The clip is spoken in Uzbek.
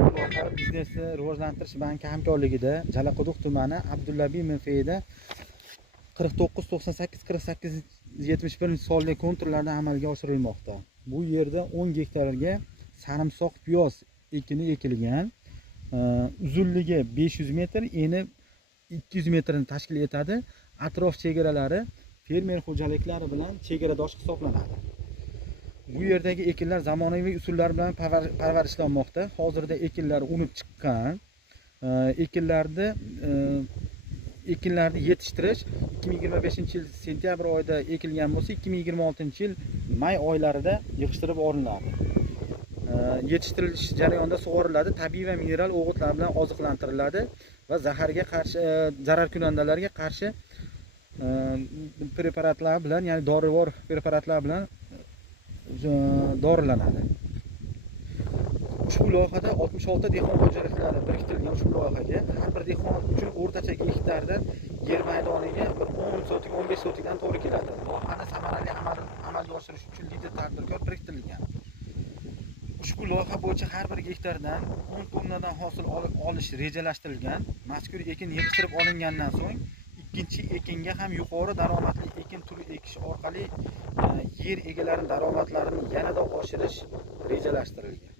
Loyiha biznesni rivojlantirish banki hamkorligida Jalaquduq tumani Abdullabi mfida 4998-4871 sonli konturlarda amalga oshirilmoqda. Bu yerda 10 gektarga sarimsoq piyoz ekini ekilgan. Uzunligi 500 metr, eni 200 metrni tashkil etadi. Atrof chegaralari fermer xo'jaliklari bilan chegaradosh hisoblanadi. Bu yerdagi ekinlar zamonaviy usullar bilan parvarishlanmoqda. Hozirda ekinlar unib chiqqan. Ekinlarni yetishtirish 2025-yil sentyabr oyida ekilgan bo'lsa, 2026-yil may oylarida yig'ishtirib olinadi. Yetishtirilish jarayonida sug'oriladi, tabiiy va mineral o'g'itlar bilan oziqlantiriladi va zaharga qarshi, zararkunandalarga qarshi preparatlar bilan, ya'ni dorivor preparatlar bilan dorilanadi. Ushbu loyihada 66 dehqon xo'jaliklari biriktirilgan. Ushbu loyihaga har bir dehqon uchun o'rtacha gektardan yer maydoniga 10 sotik, 15 sotikdan to'g'ri keladi. Loyihani samarali amalga oshirish uchun lider tadbirkor biriktirilgan. Ushbu loyiha bo'yicha har bir gektardan 10 tonnadan hosil olish rejalashtirilgan. Mazkur ekin yig'ishtirib olingandan so'ng ikkinchi ekinga ham yuqori daromadli ekin turi ekish orqali yer egalarining daromadlarini yanada oshirish rejalashtirilgan.